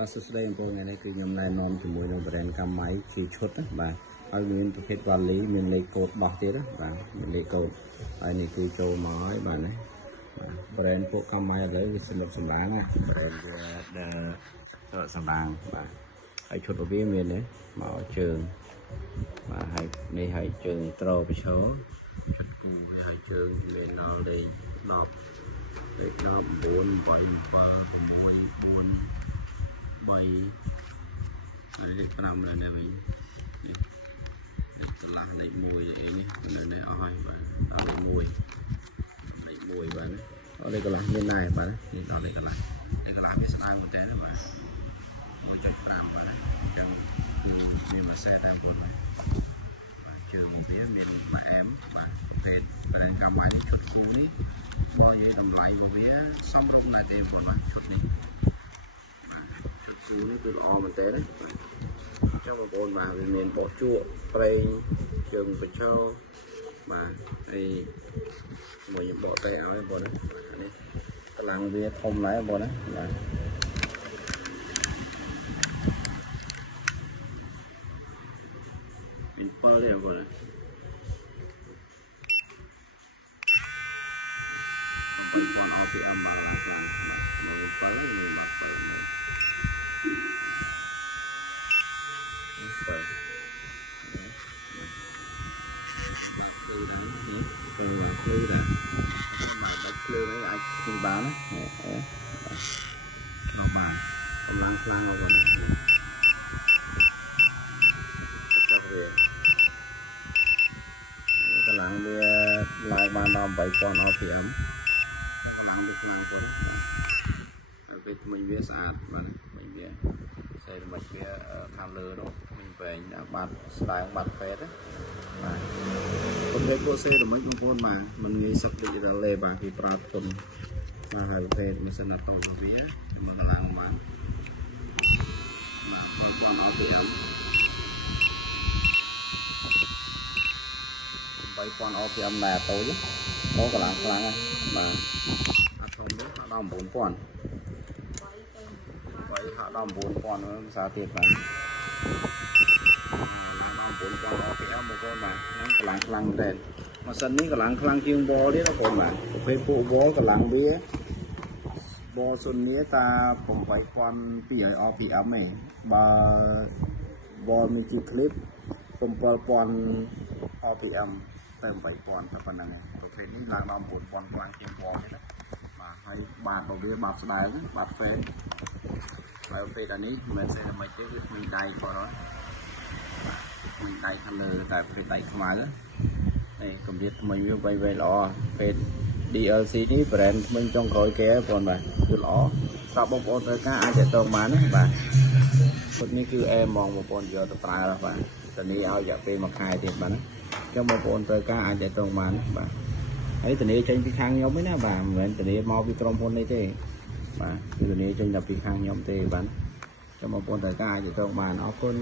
បាទសួស្តីបងប្អូនថ្ងៃនេះគឺខ្ញុំណែនាំជាមួយនឹង brand កាម៉ៃជាឈុតណាបាទហើយមានប្រភេទវ៉ាលីមានលេខកូដបោះទៀតណាបាទមានលេខកូដហើយនេះគឺចូលមកហើយបាទណាបាទ brand ពួកកាម៉ៃឥឡូវវាសម្រាប់សម្រាងណា brand វាសម្រាងបាទហើយឈុតរបស់វាមាននេះមកជើងបាទហើយនេះហើយជើងត្រប្រឈរឈុតគូហើយជើងមានដល់លេខ10លេខ9 8 7 6 4 3លេខ5នៅនេះវិញនេះកន្លះលេខ1លេខអីនេះនៅនេះអស់ហើយបាទដល់លេខ1បាទអត់លេខកន្លះមានដែរបាទនេះដល់លេខកន្លះវាស្អាតមែនតើបាទ1.5បាទអញ្ចឹងមានមួយសេតាមខ្លួនបាទជើងវាមានមួយអែមបាទពេលតែកម្មវិធីឈុតគូនេះបើនិយាយតម្លៃរបស់វាសមរម្យណាស់ទេបងប្អូនឈុតនេះឈុតគូនេះគឺល្អមែនតើណាចាំបងប្អូនបាទវាមានបោះជក់ប្រេងជើងបច្ឆោបាទហើយមួយបកតែឲ្យបងប្អូននេះកម្លាំងវាធំដែរបងប្អូនណាបាទមាន7ទេបងប្អូនបងអត់ពីអំបងមក7មានបាត់7នេះគឺដល់នេះគឺដែរមកដល់ភ្លើងនេះអាចធ្វើបានណាបានកម្លាំងខ្លាំងមកកម្លាំងវាឡាយបានដល់ 8000 RPM កម្លាំងវាខ្លាំងទៅពេលថ្មីវាស្អាតបាទថ្មីវាសេរ៉ាមិចវាខាងលើនោះមានវែងបាត់ស្ដើងបាត់ពេតណាបាទប្រភេទពួកសេរ៉ាមិចបងប្អូនបាទมันងាយសឹក digital ទេបាទគេប្រើទុនបាទហើយប្រភេទម៉ាស៊ីនអត់របស់វាមកកម្លាំងបាន3000 RPM 3000 RPM ដែរតូចអូកម្លាំងខ្លាំងហ្នឹងបាទអត់ធំទេដល់9000ហាក់ដល់9000ភាសាទៀតបាទឡើងដល់9000 RPM បងប្អូនបាទហ្នឹងកម្លាំងខ្លាំងមែនម៉ាស៊ីននេះកម្លាំងខ្លាំងជាងវ៉លទៀតបងប្អូនបាទប្រភេទពួកវ៉លកម្លាំងវាវ៉លសុនីតា8200 RPM ឯងបើវ៉លមានជីคลิป7000 RPM ទៅ8000តែប៉ុណ្្នឹងឯងប្រភេទនេះឡើងដល់9000ខ្លាំងជាងវ៉លទៀតណាបាទហើយបាតរបស់វាបាតស្ដើងបាតហ្វេនហើយប្រភេទនេះមិនមែនសេរ៉ាមិចទេវាគ្មានដៃប៉ុណ្ណោះមានដៃខាងលើតែប្រភេទដៃខ្មៅនេះកម្រិតថ្មីវាវៃល្អពេល DLC នេះ brand ថ្មីចុងក្រោយគេបងបាទគឺល្អស្រាប់បងប្អូនត្រូវការអាចតតបានណាបាទពុតនេះគឺអែមបងប្អូនយកទៅប្រើបាទតនីឲ្យរយៈពេល1ខែទៀតបាទណាចាំបងប្អូនត្រូវការអាចតតបានបាទហើយតនីចេញពីខាងខ្ញុំឯណាបាទមិនមែនតនីមកពីក្រុមហ៊ុននេះទេបាទគឺតនីចេញតែពីខាងខ្ញុំទេបាទចាំបងប្អូនត្រូវការអាចតបានអរគុណ